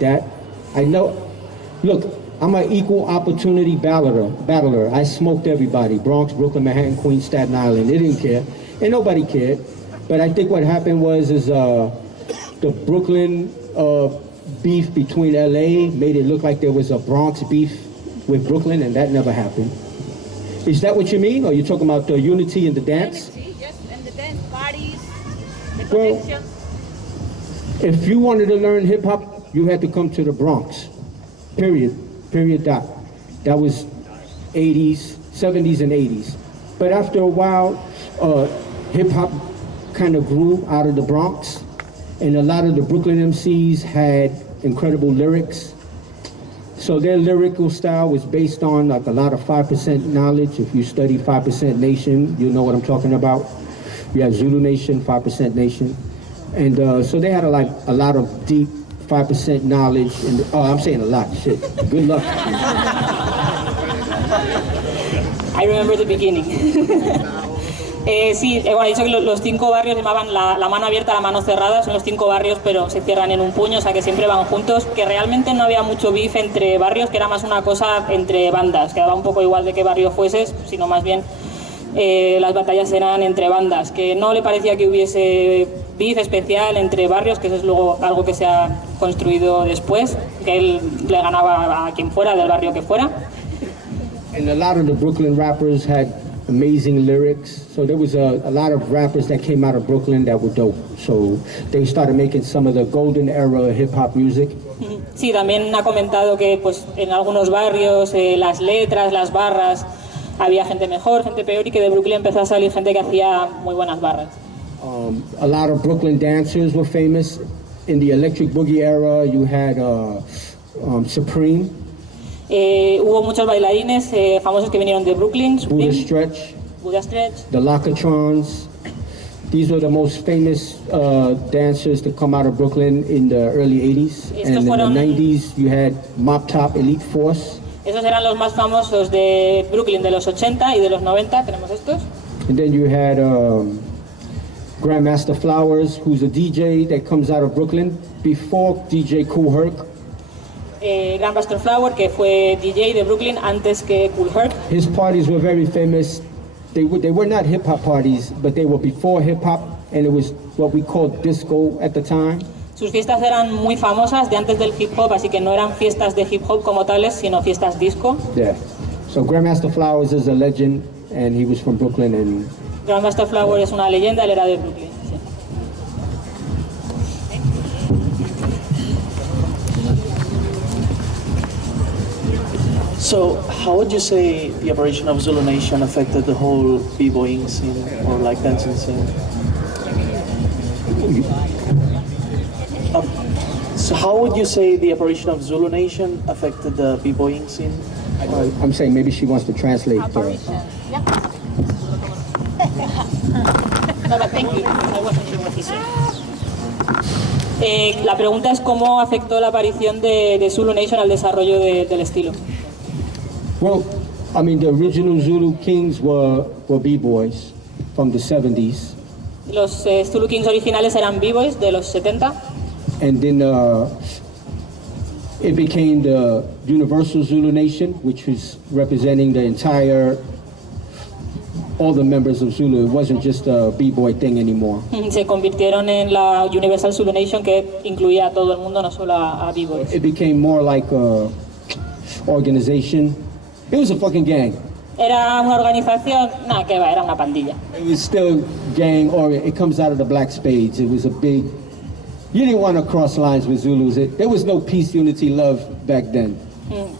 that. I know, look, I'm an equal opportunity battler. I smoked everybody, Bronx, Brooklyn, Manhattan, Queens, Staten Island. They didn't care, and nobody cared. But I think what happened was the Brooklyn beef between LA made it look like there was a Bronx beef with Brooklyn, and that never happened. Is that what you mean, or you talking about the unity in the dance? Unity, yes, and the dance parties, the Well, connections. if you wanted to learn hip-hop, you had to come to the Bronx, period dot. That was 80s, 70s, and 80s. But after a while, hip-hop kind of grew out of the Bronx, and a lot of the Brooklyn MCs had incredible lyrics. So their lyrical style was based on like a lot of 5% knowledge. If you study 5% Nation, you'll know what I'm talking about. You have Zulu Nation, 5% Nation. And so they had a lot of deep 5% knowledge. And I'm saying a lot, shit. Good luck. I remember the beginning. Sí, bueno, he dicho que los 5 barrios llamaban la mano abierta, la mano cerrada. Son los 5 barrios, pero se cierran en un puño, o sea que siempre van juntos. Que realmente no había mucho beef entre barrios, que era más una cosa entre bandas. Que daba un poco igual de qué barrio fueses, sino más bien las batallas eran entre bandas. Que no le parecía que hubiese beef especial entre barrios, que eso es luego algo que se ha construido después. Que él le ganaba a quien fuera, del barrio que fuera. And a lot of the Brooklyn rappers had amazing lyrics. So there was a lot of rappers that came out of Brooklyn that were dope. So they started making some of the golden era of hip-hop music. Sí, también ha comentado que pues, en algunos barrios las letras, las barras, había gente mejor, gente peor, y que de Brooklyn empezó a salir gente que hacía muy buenas barras. A lot of Brooklyn dancers were famous. In the Electric Boogie era, you had Supreme. Hubo muchos bailarines famosos que vinieron de Brooklyn. Buddha Stretch, the Lockatrons. These were the most famous dancers to come out of Brooklyn in the early 80s. And in the 90s, you had Mop Top Elite Force. Esos eran los más famosos de Brooklyn de los 80 y de los 90. Tenemos estos. And then you had Grandmaster Flowers, who's a DJ that comes out of Brooklyn before DJ Kool Herc. Grandmaster Flower, que fue DJ de Brooklyn antes que Kool Herc. His parties were very famous. They were not hip-hop parties, but they were before hip-hop, and it was what we called disco at the time. Sus fiestas eran muy famosas de antes del hip-hop, así que no eran fiestas de hip-hop como tales, sino fiestas disco. Yeah. So Grandmaster Flowers is a legend, and he was from Brooklyn. And Grandmaster Flower es una leyenda, él era de Brooklyn. Sí. So, how would you say the operation of Zulu Nation affected the whole b-boying scene or like dancing scene? So, how would you say the operation of Zulu Nation affected the b-boying scene? I'm saying maybe she wants to translate. Operation. Yeah. No, but thank you. I wasn't sure what he said. La pregunta es cómo afectó la aparición de Zulu Nation al desarrollo del estilo. Well, I mean, the original Zulu Kings were b-boys from the 70s. Los Zulu Kings originales eran b-boys de los 70. And then it became the Universal Zulu Nation, which was representing the entire, all the members of Zulu. It wasn't just a b-boy thing anymore. Se convirtieron en la Universal Zulu Nation, que incluía a todo el mundo, no solo a b-boys. It became more like a organization. It was a fucking gang. Era una organización, nada que va, era una pandilla. It was still gang oriented. It comes out of the Black Spades. It was a big, you didn't want to cross lines with Zulus. There was no peace, unity, love back then.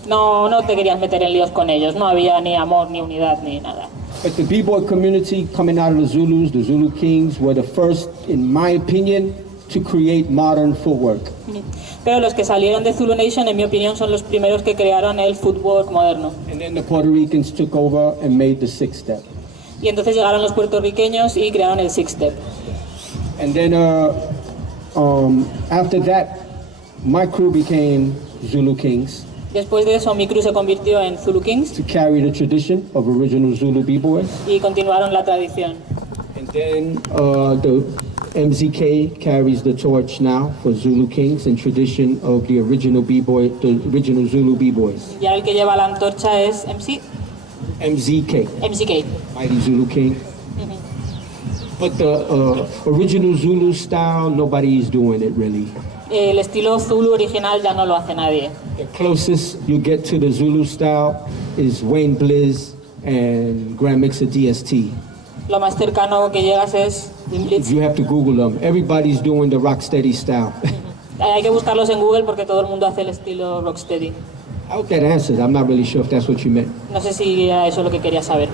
No te querías meter en líos con ellos, no había ni amor, ni unidad, ni nada. But the b-boy community coming out of the Zulus, the Zulu Kings, were the first, in my opinion, to create modern footwork. Pero los que salieron de Zulu Nation, en mi opinión, son los primeros que crearon el footwork moderno. And then the Puerto Ricans took over and made the six step. Y entonces llegaron los puertorriqueños y crearon el six step. And then after that, my crew became Zulu Kings. Después de eso, mi crew se convirtió en Zulu Kings. To carry the tradition of original Zulu b-boys. Y continuaron la tradición. And then MZK carries the torch now for Zulu Kings in tradition of the original B-boy, the original Zulu B-boys. Y ahora el que lleva la antorcha es MC, MZK, MCK. Mighty Zulu King. But the original Zulu style, nobody's doing it really. El estilo Zulu original ya no lo hace nadie. The closest you get to the Zulu style is Wayne Blizz and Grand Mixer DST. Lo más cercano que llegas es Wim Blitz. You have to Google them. Everybody's doing the rocksteady style. Hay que buscarlos en Google porque todo el mundo hace el estilo rocksteady. I hope that answers. I'm not really sure if that's what you meant. No sé si era eso lo que quería saber.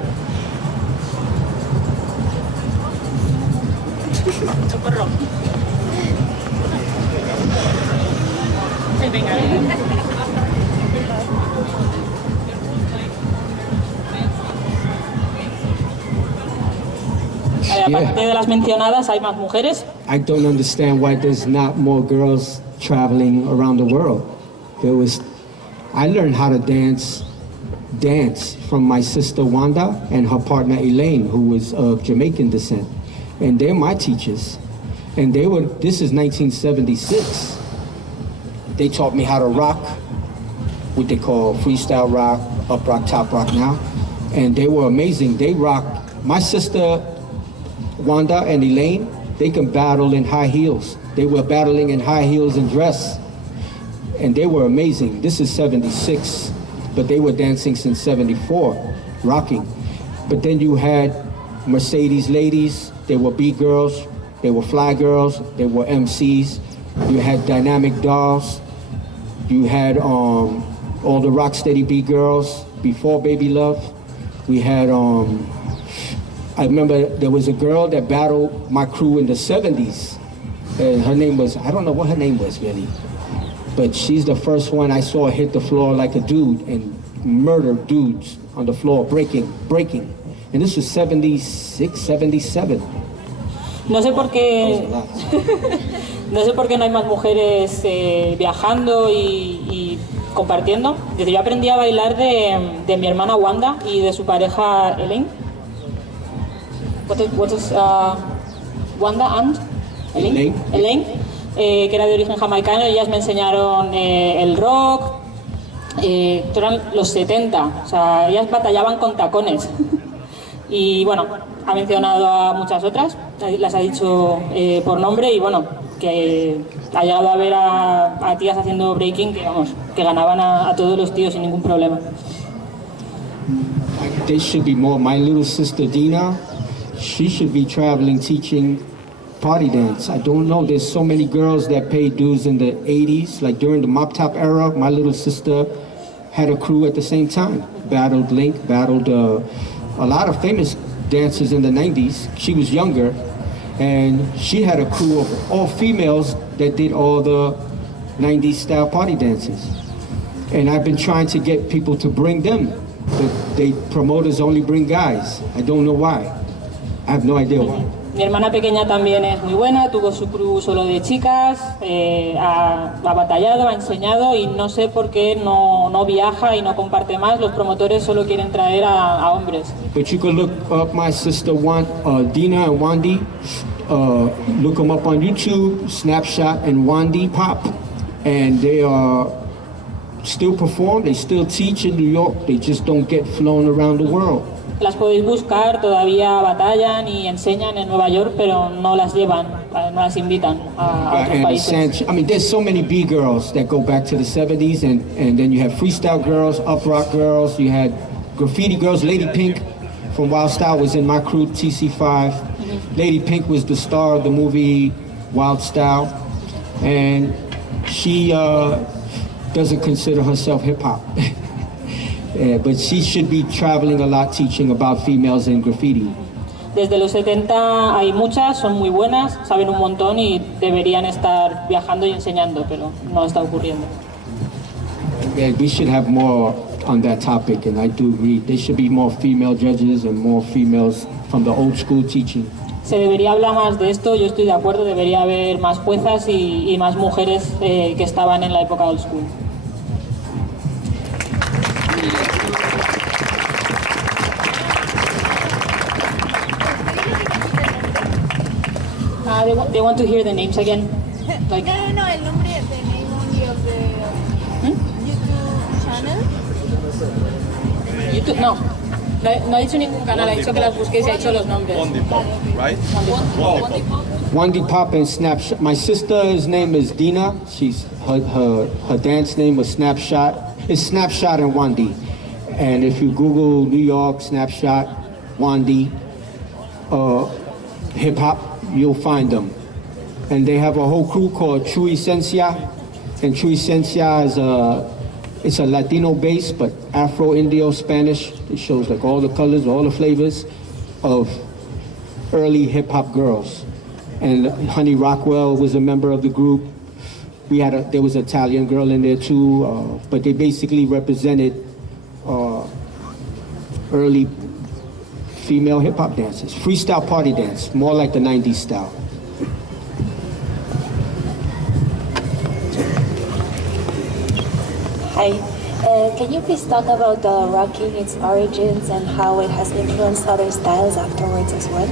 Aparte de las mencionadas, ¿hay más mujeres? I don't understand why there's not more girls traveling around the world. I learned how to dance from my sister Wanda and her partner Elaine, who was of Jamaican descent. And they're my teachers. And this is 1976. They taught me how to rock, what they call freestyle rock, up rock, top rock now. And they were amazing. They rocked. My sister Wanda and Elaine, they can battle in high heels. They were battling in high heels and dress. And they were amazing. This is 76, but they were dancing since 74, rocking. But then you had Mercedes ladies, they were beat girls, they were fly girls, they were MCs. You had dynamic dolls. You had all the rocksteady beat girls before Baby Love. We had, I remember there was a girl that battled my crew in the 70s. And her name was, I don't know what her name was really. But she's the first one I saw hit the floor like a dude and murder dudes on the floor, breaking. And this was 76, 77. No sé por qué, no sé por qué no hay más mujeres viajando y compartiendo. Desde yo aprendí a bailar de mi hermana Wanda y de su pareja Elaine. What is Wanda and Elaine? Elaine. Que era de origen jamaicano, y ellas me enseñaron el rock, eran los 70, o sea, ellas batallaban con tacones. Y bueno, ha mencionado a muchas otras, las ha dicho por nombre, y bueno, que ha llegado a ver a tías haciendo breaking que, vamos, que ganaban a todos los tíos sin ningún problema. There should be more. My little sister Dina, she should be traveling teaching party dance. I don't know, there's so many girls that paid dues in the 80s, like during the Mop Top era. My little sister had a crew at the same time. Battled Link, battled a lot of famous dancers in the 90s. She was younger, and she had a crew of all females that did all the 90s style party dances. And I've been trying to get people to bring them, but they promoters only bring guys. I don't know why. I have no idea why. Mi hermana pequeña también es muy buena, tuvo su crew solo de chicas, ha batallado, ha enseñado, y no sé por qué no viaja y no comparte más. Los promotores solo quieren traer a hombres. But you can look up my sister Dina and Wandy, look them up on YouTube, Snapshot and Wandy Pop, and they are still perform, they still teach in New York, they just don't get flown around the world. Las podéis buscar, todavía batallan y enseñan en Nueva York, pero no las llevan, no las invitan a otros países. I mean, there's so many B-girls that go back to the 70s, and then you have freestyle girls, up rock girls, you had graffiti girls. Lady Pink from Wild Style was in my crew, TC5. Lady Pink was the star of the movie Wild Style, and she doesn't consider herself hip-hop. But she should be traveling a lot teaching about females in graffiti. Desde los 70 hay muchas, son muy buenas, saben un montón y deberían estar viajando y enseñando, pero no está ocurriendo. Yeah, we should have more on that topic, and I do agree. There should be more female judges and more females from the old school teaching. Se debería hablar más de esto, yo estoy de acuerdo, debería haber más juezas y más mujeres que estaban en la época old school. They want to hear the names again. Like, No, el nombre, the name only of the YouTube channel. YouTube, no. No ha dicho ningún canal, ha dicho que las busquéis y ha dicho los nombres. Right? Wandy Pop and Snapshot. My sister's name is Dina. She's her dance name was Snapshot. It's Snapshot and Wandy. And if you Google New York Snapshot, Wandy, hip hop, you'll find them. And they have a whole crew called True Esencia. And True Esencia is it's a Latino base, but Afro, Indio, Spanish. It shows like all the colors, all the flavors of early hip hop girls. And Honey Rockwell was a member of the group. There was an Italian girl in there too, but they basically represented early female hip hop dances. Freestyle party dance, more like the 90s style. Hi. Can you please talk about rocking, its origins, and how it has influenced other styles afterwards as well?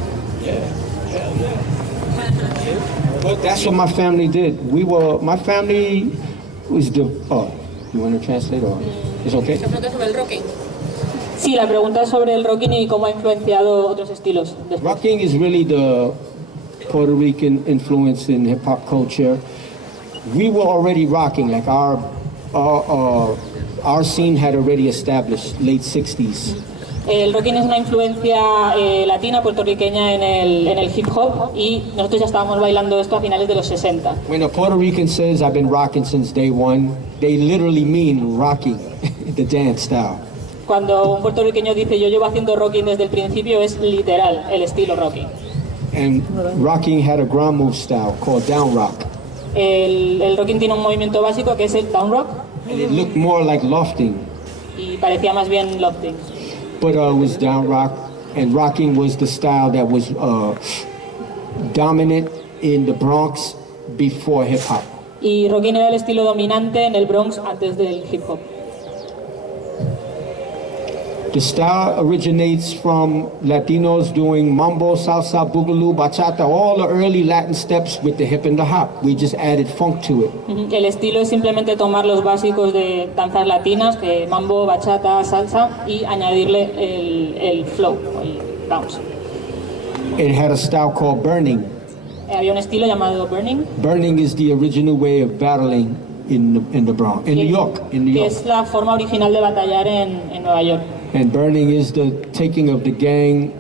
Well, that's what my family did. My family was you want to translate or it's okay? sí, la pregunta es sobre el rocking y cómo ha influenciado otros estilos. Después. Rocking is really the Puerto Rican influence in hip hop culture. We were already rocking, like our scene had already established, late 60s. El rocking es una influencia latina, puertorriqueña en el hip hop y nosotros ya estábamos bailando esto a finales de los 60. When a Puerto Rican says, I've been rocking since day one, they literally mean rocking, the dance style. Cuando un puertorriqueño dice yo llevo haciendo rocking desde el principio, es literal el estilo rocking. And rocking had a ground move style called down rock. El rocking tiene un movimiento básico que es el down rock. And it looked more like lofting. Y parecía más bien lofting. But it was down rock, and rocking was the style that was dominant in the Bronx before hip hop. Y rocking era el estilo dominante en el Bronx antes del hip hop. The style originates from Latinos doing mambo, salsa, boogaloo, bachata, all the early Latin steps with the hip and the hop. We just added funk to it. El estilo es simplemente tomar los básicos de danzas latinas, que mambo, bachata, salsa, y añadirle el flow, el bounce. It had a style called burning. Había un estilo llamado burning. Burning is the original way of battling in the Bronx, in New York. Que es la forma original de batallar en Nueva York. And burning is the taking of the gang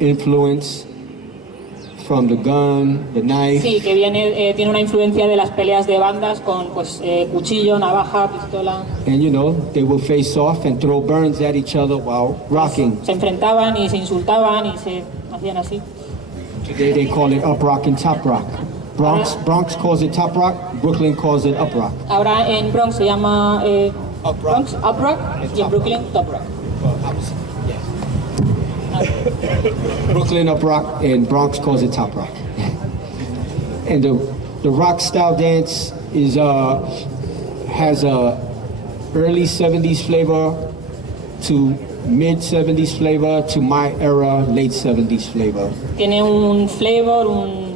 influence from the gun, the knife. Sí, que tiene una influencia de las peleas de bandas con cuchillo, navaja, pistola. And they would face off and throw burns at each other while rocking. Se enfrentaban y se insultaban y se hacían así. Today they call it up rock and top rock. Bronx calls it top rock, Brooklyn calls it up rock. Ahora en Bronx se llama Up rock. Bronx up rock y en Brooklyn top rock. Brooklyn up rock and Bronx calls it top rock. And the rock style dance has a early 70s flavor to mid 70s flavor to my era late 70s flavor. Tiene un flavor, un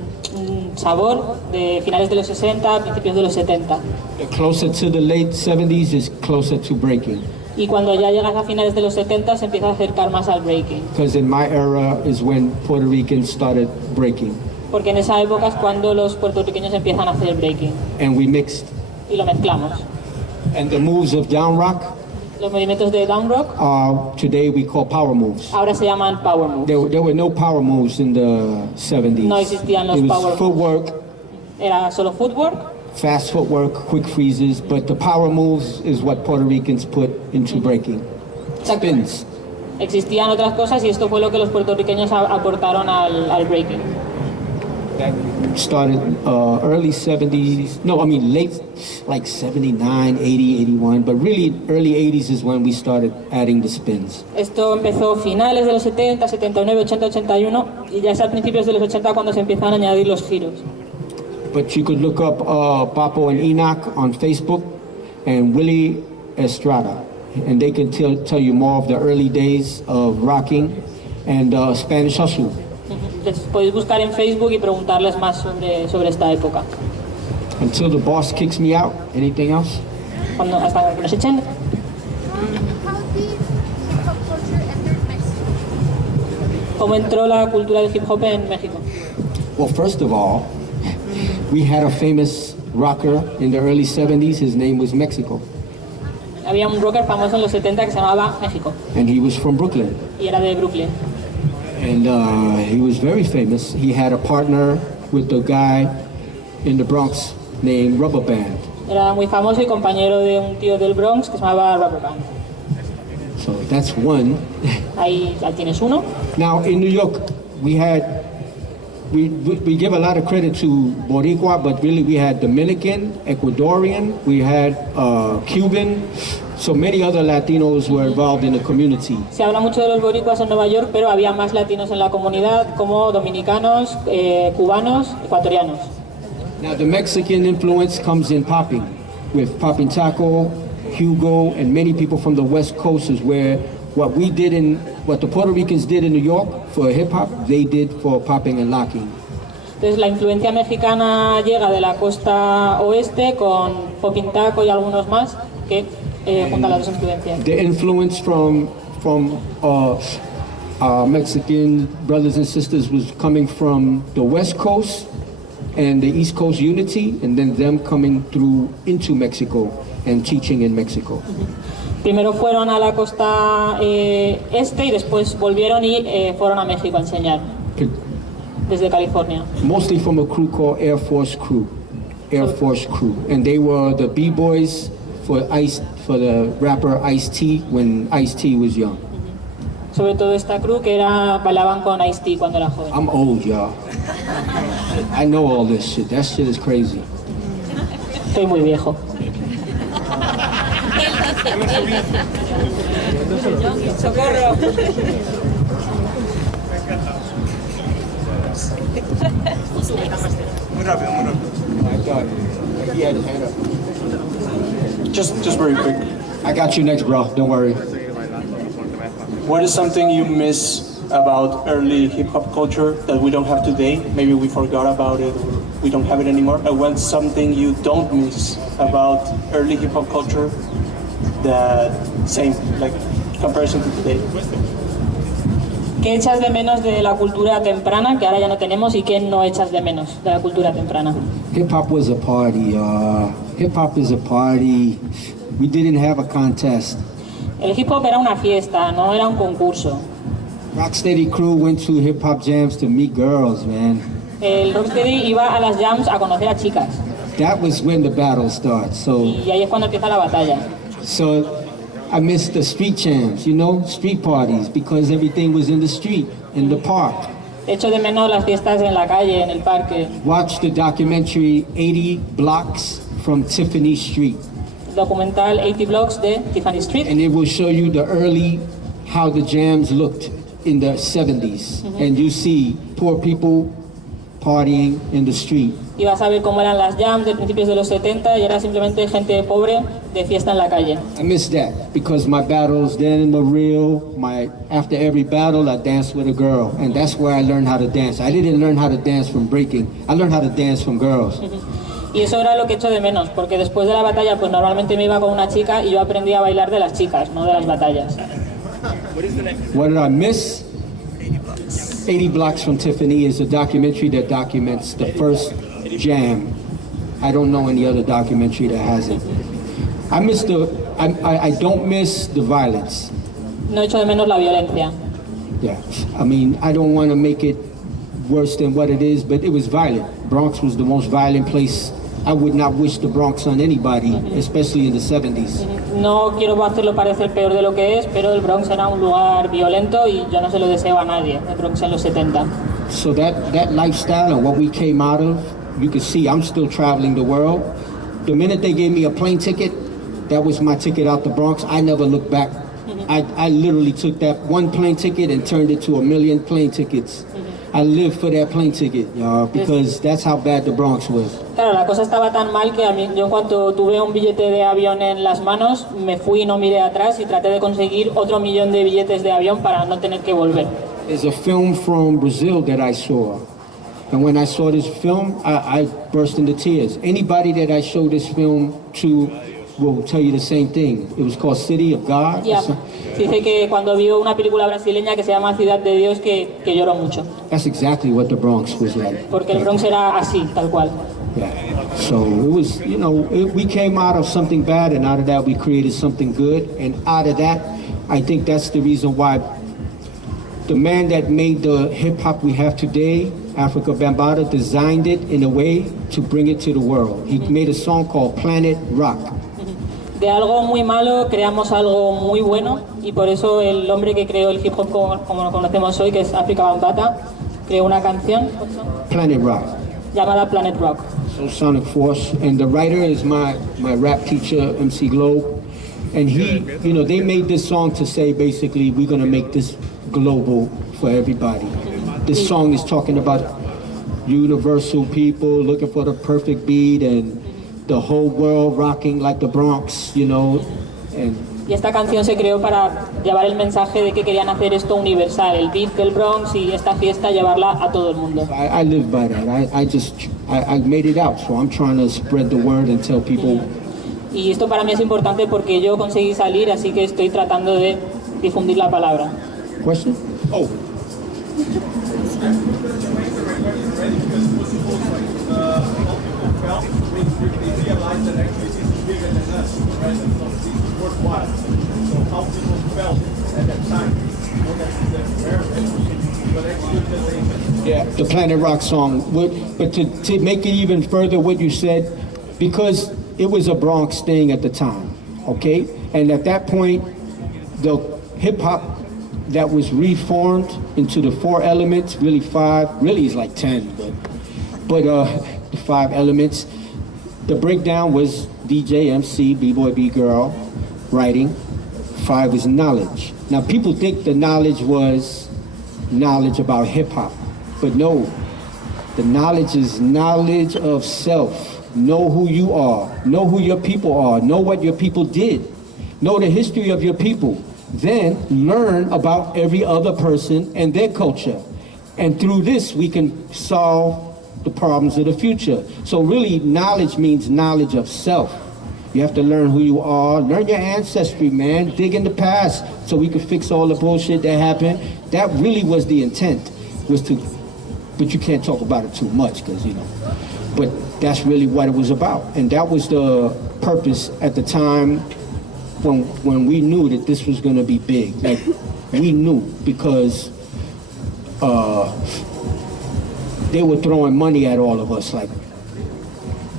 sabor de finales de los 60, principios de los 70. The closer to the late 70s is closer to breaking. Y cuando ya llegas a finales de los 70 se empieza a acercar más al breaking. Because in my era is when Puerto Ricans started breaking. Porque en esa época es cuando los puertorriqueños empiezan a hacer breaking. And we mixed. Y lo mezclamos. And the moves of down rock, Los movimientos de down rock today we call power moves. ahora se llaman power moves. There were no power moves in the 70s. No existían los It was power moves. footwork, Era solo footwork, fast footwork, quick freezes, but the power moves is what Puerto Ricans put into breaking. Spins. existían otras cosas y esto fue lo que los puertorriqueños aportaron al breaking. That started early 70s, late, like 79, 80, 81, but really early 80s is when we started adding the spins. Esto empezó finales de los 70, 79, 80, 81 y ya es a principios de los 80 cuando se empiezan a añadir los giros. But you could look up Papo and Enoch on Facebook and Willie Estrada, and they can tell you more of the early days of rocking and Spanish hustle. les podéis buscar en Facebook y preguntarles más sobre esta época. Until the boss kicks me out. Anything else? Hasta que nos echen. How did hip hop culture enter Mexico? ¿Cómo entró la cultura del hip hop en México? Well, first of all, we had a famous rocker in the early 70s. His name was Mexico. Había un rocker famoso en los 70 que se llamaba México And he was from Brooklyn. y era de Brooklyn. And he was very famous. He had a partner with the guy in the Bronx named Rubber Band. Era muy famoso y compañero de un tío del Bronx que se llamaba Rubber Band. So that's one. Ahí tienes uno. Now in New York, we give a lot of credit to Boricua, but really we had Dominican, Ecuadorian, we had Cuban, so many other Latinos were involved in the community. Se habla mucho de los boricuas en Nueva York, pero había más latinos en la comunidad como dominicanos, cubanos, ecuatorianos. Now the Mexican influence comes in popping, with Popping Taco, Hugo, and many people from the West Coast is where what the Puerto Ricans did in New York for hip hop, they did for popping and locking. Entonces la influencia mexicana llega de la costa oeste con Popping Taco y algunos más que juntan las dos influencias. The influence from Mexican brothers and sisters was coming from the West Coast and the East Coast unity, and then them coming through into Mexico and teaching in Mexico. Primero fueron a la costa este y después volvieron y fueron a México a enseñar desde California. Mostly from a crew called Air Force Crew, and they were the B-boys for the rapper Ice-T when Ice-T was young. Sobre todo esta crew que bailaban con Ice-T cuando era joven. I'm old, y'all. I know all this shit. That shit is crazy. Soy muy viejo. ¡Socorro! Muy rápido. I thought he had his hand up. Just very quick. I got you next, bro. Don't worry. What is something you miss about early hip hop culture that we don't have today? Maybe we forgot about it, or we don't have it anymore. And what's something you don't miss about early hip hop culture that same, like comparison to today? ¿Qué echas de menos de la cultura temprana que ahora ya no tenemos y qué no echas de menos de la cultura temprana? Hip hop was a party. Hip hop is a party. We didn't have a contest. El hip hop era una fiesta, no era un concurso. Rocksteady crew went to hip hop jams to meet girls, man. El Rocksteady iba a las jams a conocer a chicas. That was when the battle starts. So Y ahí es cuando empieza la batalla. I missed the street jams, street parties, because everything was in the street, in the park. Echo de menos las fiestas en la calle, en el parque. Watch the documentary 80 Blocks from Tiffany Street. El documental 80 Blocks de Tiffany Street. And it will show you how the jams looked in the 70s. And you see poor people partying in the street. Y vas a ver cómo eran las jams de principios de los 70 y era simplemente gente pobre de fiesta en la calle. I miss that because my battles then were real. After every battle, I danced with a girl, and that's where I learned how to dance. I didn't learn how to dance from breaking. I learned how to dance from girls. Y eso era lo que echo de menos, porque después de la batalla, pues normalmente me iba con una chica y yo aprendí a bailar de las chicas, no de las batallas. What did I miss? 80 Blocks from Tiffany is a documentary that documents the first jam. I don't know any other documentary that has it. I don't miss the violence. No echo de menos la violencia. Yeah, I mean, I don't want to make it worse than what it is, but it was violent. Bronx was the most violent place. I would not wish the Bronx on anybody, especially in the 70s. No quiero hacerlo parecer peor de lo que es, pero el Bronx era un lugar violento y yo no se lo deseo a nadie, el Bronx en los 70. So that lifestyle and what we came out of, you can see I'm still traveling the world. The minute they gave me a plane ticket, that was my ticket out the Bronx. I never looked back. I literally took that one plane ticket and turned it to 1 million plane tickets. I lived for that plane ticket, because that's how bad the Bronx was. Claro, la cosa estaba tan mal que yo en cuanto tuve un billete de avión en las manos, me fui y no miré atrás y traté de conseguir otro 1 millón de billetes de avión para no tener que volver. is a film from Brazil that I saw. And when I saw this film, I burst into tears. Anybody that I show this film to will tell you the same thing. It was called City of God. Yeah. Dice que cuando vio una película brasileña que se llama Ciudad de Dios que lloró mucho. That's exactly what the Bronx was like. Porque el Bronx era así, tal cual. Yeah. So it was, you know, we came out of something bad, and out of that we created something good. And out of that, I think that's the reason why the man that made the hip hop we have today, Africa Bambaataa, designed it in a way to bring it to the world. He made a song called Planet Rock. De algo muy malo creamos algo muy bueno, y por eso el hombre que creó el hip hop como lo conocemos hoy, que es Africa Bambaataa, creó una canción Planet Rock. llamada Planet Rock. So Sonic Force, and the writer is my rap teacher, MC Globe, and he, you know, they made this song to say basically we're gonna make this global for everybody. This song is talking about universal people looking for the perfect beat and the whole world rocking like the Bronx, you know, and Y esta canción se creó para llevar el mensaje de que querían hacer esto universal, el beat del Bronx y esta fiesta llevarla a todo el mundo. I live by that. I made it out, so I'm trying to spread the word and tell people. Y esto para mí es importante porque yo conseguí salir, así que estoy tratando de difundir la palabra. Question? Oh. Yeah, the Planet Rock song. But to make it even further, what you said, because it was a Bronx thing at the time, okay? And at that point, the hip hop that was reformed into the 4 elements, really 5, really is like 10, but the 5 elements, the breakdown was DJ, MC, B-boy, B-girl, writing. 5 is knowledge. Now people think the knowledge was knowledge about hip hop, but no, the knowledge is knowledge of self. Know who you are, know who your people are, know what your people did, know the history of your people. Then learn about every other person and their culture. And through this, we can solve the problems of the future. So really, knowledge means knowledge of self. You have to learn who you are, learn your ancestry, man, dig in the past so we can fix all the bullshit that happened. That really was the intent, was to, but you can't talk about it too much because, you know, but that's really what it was about. And that was the purpose at the time when we knew that this was going to be big. Like, we knew because they were throwing money at all of us. Like,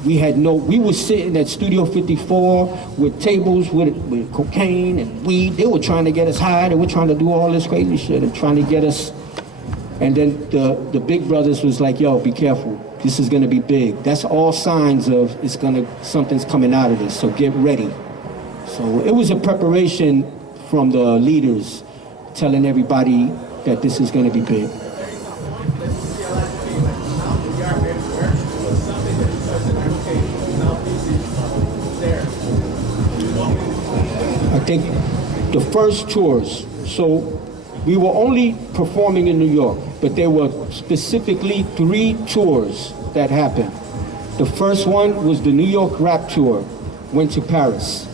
we were sitting at Studio 54 with tables with cocaine and weed. They were trying to get us high. They were trying to do all this crazy shit and trying to get us. And then the big brothers was like, yo, be careful. This is going to be big. That's all signs of something's coming out of this, so get ready. So it was a preparation from the leaders telling everybody that this is going to be big. I think the first tours, so we were only performing in New York, but there were specifically 3 tours that happened. The first one was the New York rap tour, went to Paris.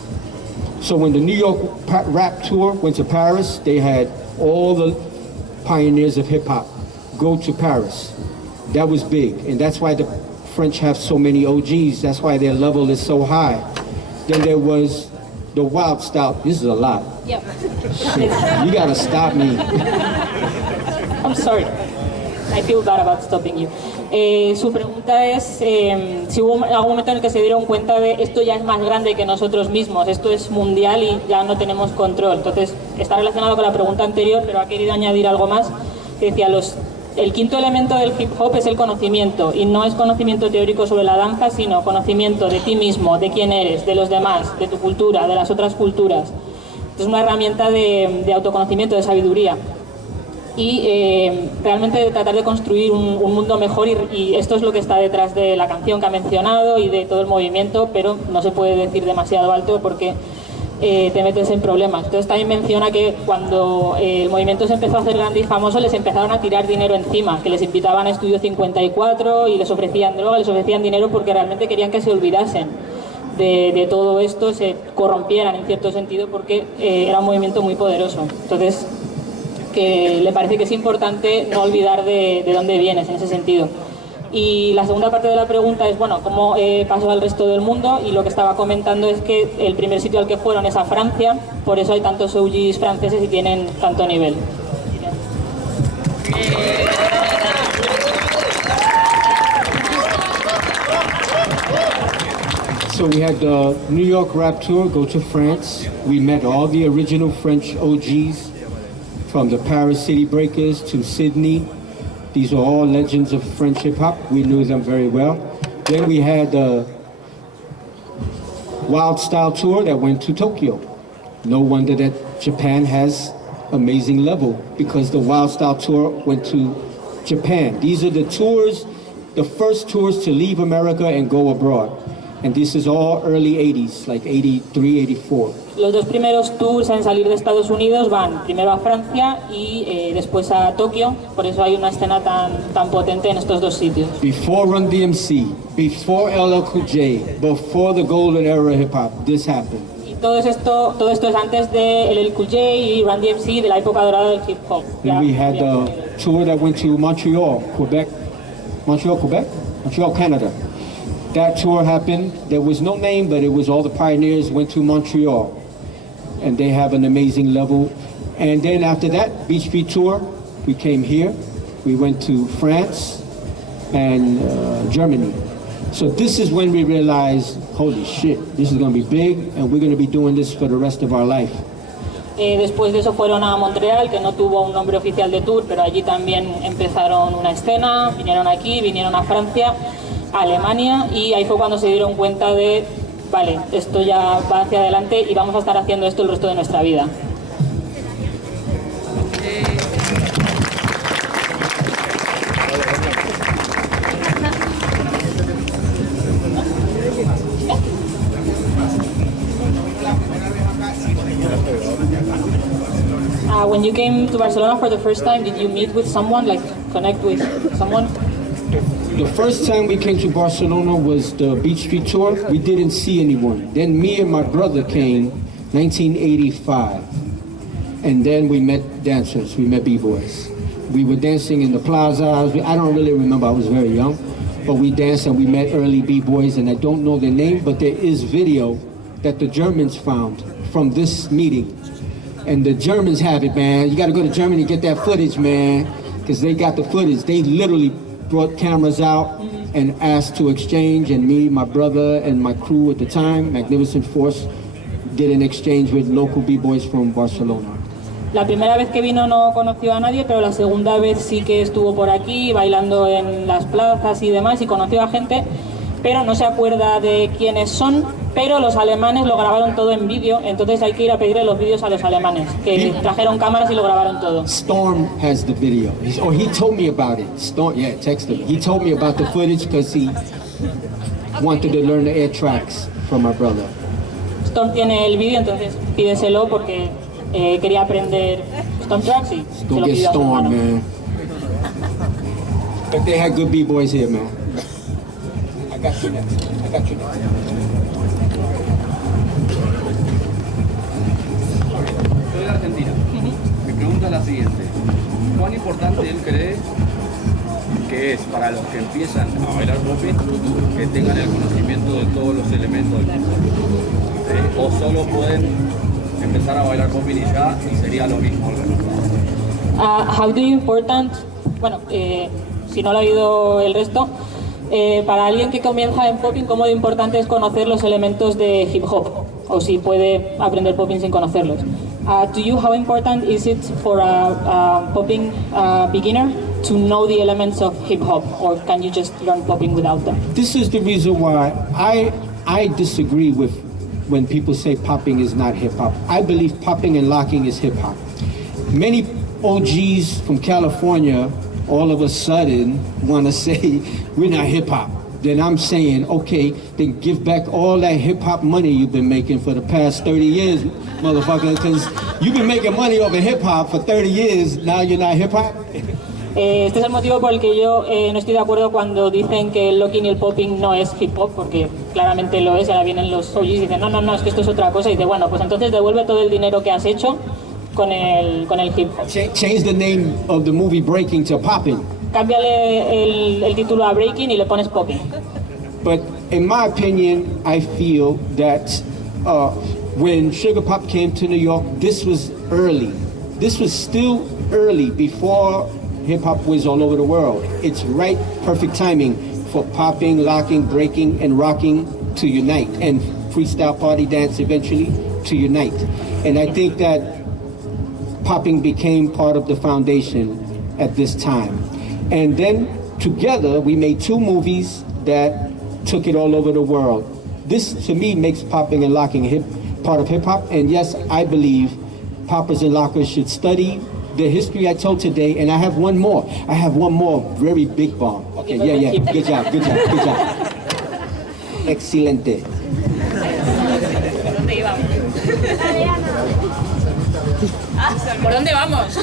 So when the New York rap tour went to Paris, they had all the pioneers of hip hop go to Paris. That was big, and that's why the French have so many OGs. That's why their level is so high. Then there was the Wild Style. This is a lot. Yep. Shit, you gotta stop me. I'm sorry. I feel bad about stopping you. Su pregunta es si hubo algún momento en el que se dieron cuenta de esto ya es más grande que nosotros mismos, esto es mundial y ya no tenemos control. Entonces está relacionado con la pregunta anterior, pero ha querido añadir algo más, que decía el quinto elemento del hip hop es el conocimiento, y no es conocimiento teórico sobre la danza, sino conocimiento de ti mismo, de quién eres, de los demás, de tu cultura, de las otras culturas. Es una herramienta de autoconocimiento, de sabiduría. Y realmente de tratar de construir un mundo mejor, y esto es lo que está detrás de la canción que ha mencionado y de todo el movimiento, pero no se puede decir demasiado alto porque te metes en problemas. Entonces también menciona que cuando el movimiento se empezó a hacer grande y famoso, les empezaron a tirar dinero encima, que les invitaban a Estudio 54 y les ofrecían droga, les ofrecían dinero porque realmente querían que se olvidasen de todo esto, se corrompieran en cierto sentido, porque era un movimiento muy poderoso. Entonces, que le parece que es importante no olvidar de dónde vienes en ese sentido. Y la segunda parte de la pregunta es, bueno, ¿cómo pasó al resto del mundo? Y lo que estaba comentando es que el primer sitio al que fueron es a Francia, por eso hay tantos OGs franceses y tienen tanto nivel. So we had the New York rap tour, go to France. We met all the original French OGs, from the Paris City Breakers to Sydney. These are all legends of French hip hop. We knew them very well. Then we had the Wild Style tour that went to Tokyo. No wonder that Japan has amazing level, because the Wild Style tour went to Japan. These are the tours, the first tours to leave America and go abroad. And this is all early 80s, like 83, 84. Los dos primeros tours en salir de Estados Unidos van primero a Francia y después a Tokio, por eso hay una escena tan potente en estos dos sitios. Before Run DMC, before LL Cool J, before the golden era of hip hop, this happened. Y todo esto es antes de LL Cool J y Run DMC, de la época dorada del hip hop. And we had the tour that went to Montreal, Quebec, Montreal, Canada. That tour happened. There was no name, but it was all the pioneers went to Montreal, and they have an amazing level. And then after that, Beach Beat tour, we came here. We went to France and Germany. So this is when we realized, holy shit, this is going to be big, and we're going to be doing this for the rest of our life. Después de eso fueron a Montreal, que no tuvo un nombre oficial de tour, pero allí también empezaron una escena, vinieron aquí, vinieron a Francia, a Alemania, y ahí fue cuando se dieron cuenta de, vale, esto ya va hacia adelante y vamos a estar haciendo esto el resto de nuestra vida. When you came to Barcelona for the first time, did you meet with someone, like connect with someone? The first time we came to Barcelona was the Beach Street tour. We didn't see anyone. Then me and my brother came, 1985. And then we met dancers, we met b-boys. We were dancing in the plaza. I don't really remember, I was very young. But we danced and we met early b-boys, and I don't know their name, but there is video that the Germans found from this meeting. And the Germans have it, man. You gotta go to Germany to get that footage, man, because they got the footage. They literally brought cameras out and asked to exchange, and me, my brother, and my crew at the time, Magnificent Force, did an exchange with local b-boys from Barcelona. La primera vez que vino no conoció a nadie, pero la segunda vez sí que estuvo por aquí, bailando en las plazas y demás, y conoció a gente, pero no se acuerda de quiénes son, pero los alemanes lo grabaron todo en vídeo, entonces hay que ir a pedirle los vídeos a los alemanes, que trajeron cámaras y lo grabaron todo. Storm has the video, he told me about it. Storm, yeah, texted me. He told me about the footage because he wanted to learn the air tracks from my brother. Storm tiene el vídeo, entonces pídeselo porque quería aprender Storm tracks y se lo pidió a su hermano. Man. But they had good b-boys here, man. I got you next. Soy de Argentina. Mi pregunta es la siguiente. ¿Cuán importante él cree que es para los que empiezan a bailar popping que tengan el conocimiento de todos los elementos del hip hop? ¿O solo pueden empezar a bailar popping y ya, y sería lo mismo? How do you important, bueno, si no lo ha oído el resto, para alguien que comienza en popping, ¿cómo de importante es conocer los elementos de hip hop? O si puede aprender popping sin conocerlos. To you, how important is it for a popping beginner to know the elements of hip hop, or can you just learn popping without them? This is the reason why I disagree with when people say popping is not hip hop. I believe popping and locking is hip hop. Many OGs from California all of a sudden want to say we're not hip hop. then I'm saying, okay, then give back all that hip-hop money you've been making for the past 30 years, motherfucker, because you've been making money over hip-hop for 30 years, now you're not hip-hop? Este es el motivo por el que yo no estoy de acuerdo cuando dicen que el locking y el popping no es hip hop, porque claramente lo es. Y ahora vienen los OGs y dicen, no, es que esto es otra cosa. Y dice, bueno, pues entonces devuelve todo el dinero que has hecho con el hip hop. Change the name of the movie Breaking to Popping. Cámbiale el título a Breaking y le pones popping. But in my opinion, I feel that when Sugar Pop came to New York, this was early. This was still early before hip-hop was all over the world. It's right, perfect timing for popping, locking, breaking, and rocking to unite, and freestyle party dance eventually to unite. And I think that popping became part of the foundation at this time. And then together we made two movies that took it all over the world. This to me makes popping and locking part of hip-hop, and yes, I believe poppers and lockers should study the history I told today, and I have one more. I have one more very big bomb. Okay, yeah. Good job. Excelente. ¿Por dónde vamos?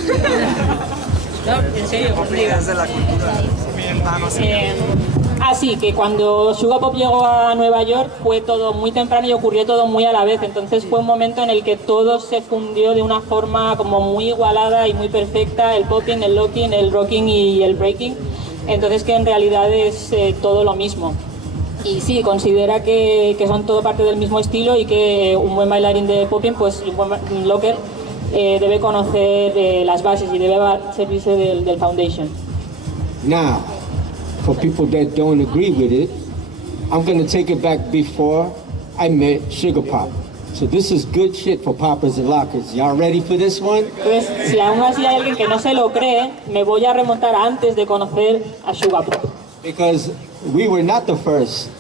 No, en serio, ¿por dónde ibas? Así que cuando Sugar Pop llegó a Nueva York fue todo muy temprano y ocurrió todo muy a la vez, entonces fue un momento en el que todo se fundió de una forma como muy igualada y muy perfecta, el popping, el locking, el rocking y el breaking, entonces que en realidad es todo lo mismo. Y sí, considera que son todo parte del mismo estilo y que un buen bailarín de popping, pues un buen locker, debe conocer las bases y debe servirse del foundation. Now, for people that don't agree with it, I'm going to take it back before I met Sugar Pop. So this is good shit for poppers and lockers. Y'all ready for this one? Pues si aún así hay alguien que no se lo cree, me voy a remontar antes de conocer a Sugar Pop. Because we were not the first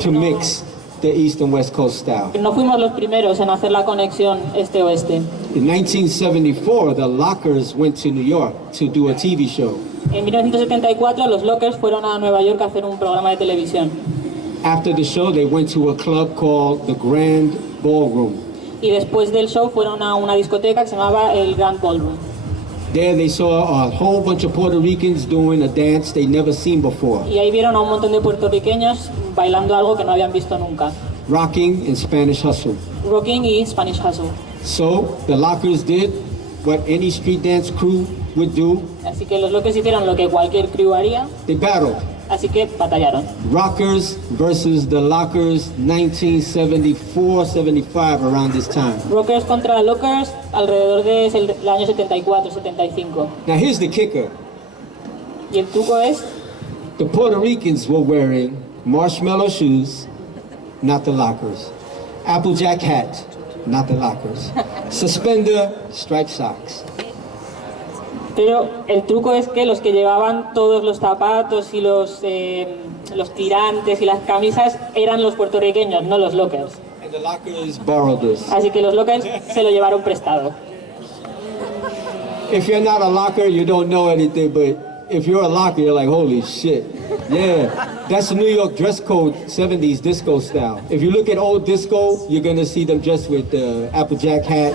to mix the East and West Coast style. No fuimos los primeros en hacer la conexión este-oeste. In 1974, the Lockers went to New York to do a TV show. En 1974 los Lockers fueron a Nueva York a hacer un programa de televisión. After the show, they went to a club called the Grand Ballroom. Y después del show fueron a una discoteca que se llamaba el Grand Ballroom. There they saw a whole bunch of Puerto Ricans doing a dance they'd never seen before. Y ahí vieron a un montón de puertorriqueños bailando algo que no habían visto nunca. Rocking and Spanish hustle. Rocking y Spanish hustle. So the Lockers did what any street dance crew would do. Así que los Lockers hicieron lo que cualquier crew haría. They battled. Así que batallaron. Rockers versus the Lockers, 1974-75, around this time. Rockers contra Lockers alrededor del año 74-75. Now here's the kicker. Y el truco es, The Puerto Ricans were wearing marshmallow shoes, not the Lockers. Applejack hat, not the Lockers. Suspender, striped socks. pero el truco es que los que llevaban todos los zapatos y los tirantes y las camisas eran los puertorriqueños, no los Lockers. And the Lockers borrowed this. Así que los Lockers se lo llevaron prestado. If you're not a Locker, you don't know anything, but if you're a Locker, you're like, holy shit. Yeah, that's the New York dress code, 70s disco style. If you look at old disco, you're gonna see them dressed with the Applejack hat.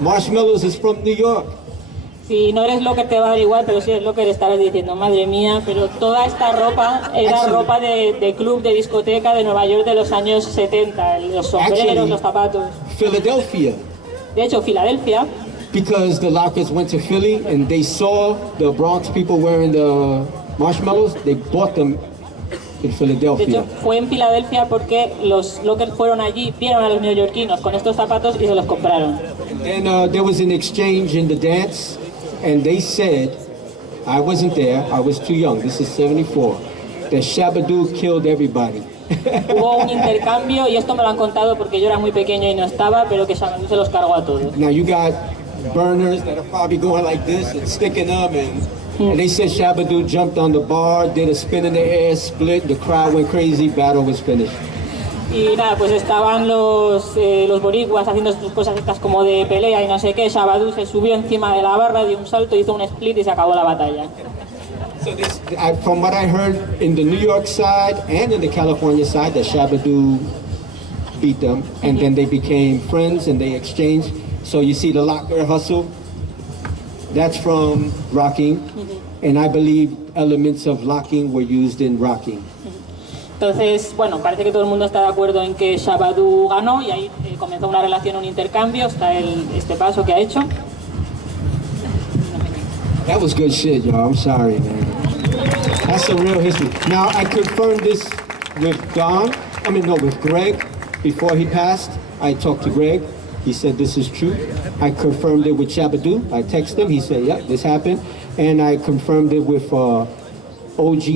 Marshmallows is from New York. Si no eres Locker te va a dar igual, pero si eres Locker estarás diciendo, madre mía, pero toda esta ropa era ropa de club, de discoteca de Nueva York de los años 70, los sombreros, los zapatos. Philadelphia. De hecho, Filadelfia, Because the Lockers went to Philly and they saw the Bronx people wearing the marshmallows, they bought them in de Philadelphia. hecho, fue en Filadelfia porque los Lockers fueron allí, vieron a los neoyorquinos con estos zapatos y se los compraron. And there was an exchange in the dance, and they said, I wasn't there, I was too young, this is 74, that Shabba-Doo killed everybody. Hubo un intercambio y esto me lo han contado porque yo era muy pequeño y no estaba, pero que Shabba-Doo se los cargó a todos. Now you got burners that are probably going like this and sticking them, and they said Shabba-Doo jumped on the bar, did a spin in the air, split, the crowd went crazy, battle was finished. Y nada, pues estaban los boricuas haciendo sus cosas estas como de pelea y no sé qué. Shabba-Doo se subió encima de la barra, dio un salto, hizo un split y se acabó la batalla. So this, from what I heard in the New York side and in the California side, that Shabba-Doo beat them, and then they became friends and they exchanged. So you see the locker hustle, that's from rocking, and I believe elements of locking were used in rocking. Entonces, bueno, parece que todo el mundo está de acuerdo en que Shabba-Doo ganó y ahí comenzó una relación, un intercambio, está este paso que ha hecho. That was good shit, y'all. I'm sorry, man. That's some real history. Now, I confirmed this with with Greg before he passed. I talked to Greg. He said this is true. I confirmed it with Shabba-Doo. I texted him. He said, yep, this happened. And I confirmed it with OG